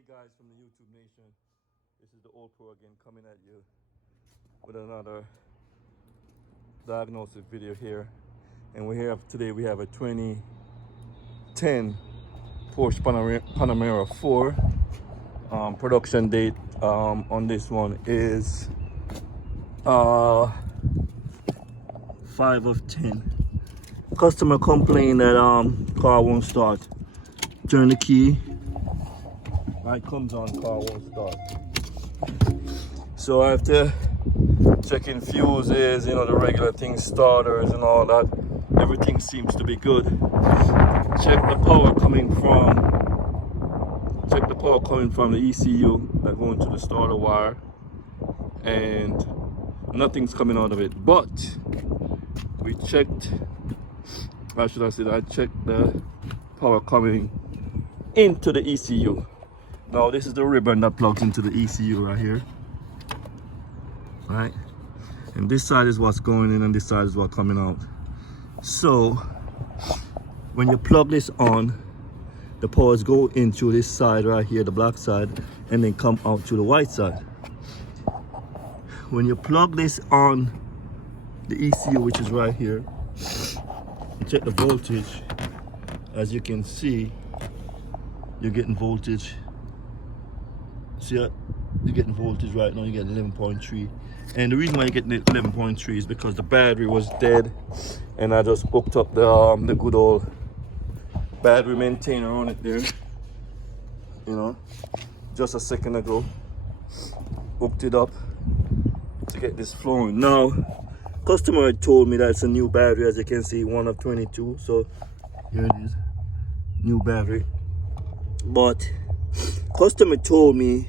Hey guys from the YouTube Nation, this is the old pro again coming at you with another diagnostic video here. And we're here today, we have a 2010 Porsche Panamera 4. Production date on this one is 5 of 10. Customer complained that car won't start. Turn the key, light comes on, car won't start. So after checking fuses, you know, the regular things, starters and all that, everything seems to be good. Check the power coming from the ECU that going to the starter wire, and nothing's coming out of it. But we checked, how should I say that? I checked the power coming into the ECU. Now this is the ribbon that plugs into the ECU right here, right? And this side is what's going in and this side is what's coming out. So when you plug this on, the powers go into this side right here, the black side, and then come out to the white side. When you plug this on the ECU, which is right here, check the voltage. As you can see, you're getting voltage. See that? You're getting voltage right now, you're getting 11.3. And the reason why you're getting 11.3 is because the battery was dead, and I just hooked up the good old battery maintainer on it there, you know, just a second ago. Hooked it up to get this flowing. Now, customer had told me that it's a new battery, as you can see, 1 of 22. So here it is, new battery. But customer told me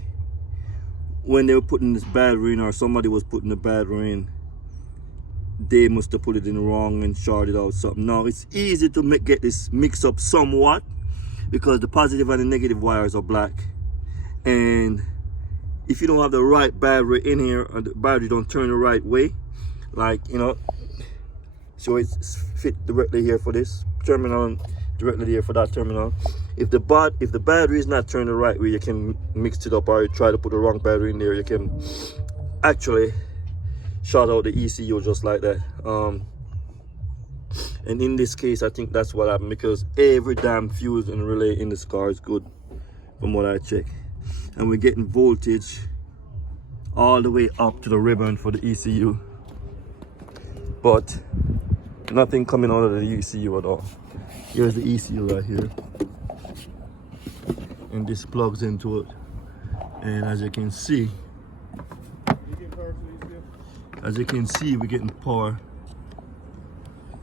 when they were putting this battery in, or somebody was putting the battery in, they must have put it in wrong and shorted out something. Now it's easy to get this mixed up somewhat because the positive and the negative wires are black, and if you don't have the right battery in here, or the battery don't turn the right way, like, you know, so it's fit directly here for this terminal, directly here for that terminal. If the battery is not turned the right way, you can mix it up, or you try to put the wrong battery in there, you can actually short out the ECU just like that. And in this case, I think that's what happened, because every damn fuse and relay in this car is good from what I check, and we're getting voltage all the way up to the ribbon for the ECU, but nothing coming out of the ECU at all. Here's the ECU right here, and this plugs into it, and as you can see, we're getting power.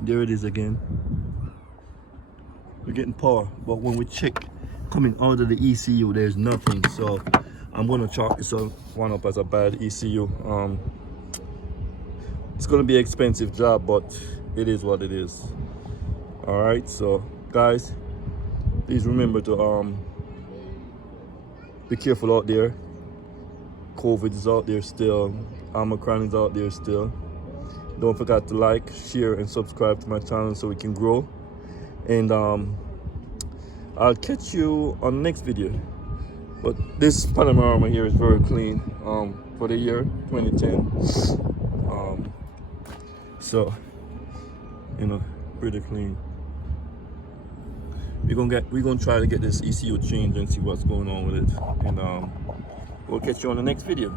There it is again, we're getting power. But when we check coming out of the ECU, there's nothing. So I'm gonna chalk this one up as a bad ECU. It's gonna be an expensive job, but it is what it is. All right, so guys, please remember to be careful out there. COVID is out there still, Omicron is out there still. Don't forget to like, share, and subscribe to my channel so we can grow. And I'll catch you on the next video. But this Panamera here is very clean for the year 2010. So, you know, pretty clean. We're gonna try to get this ECU changed and see what's going on with it. And we'll catch you on the next video.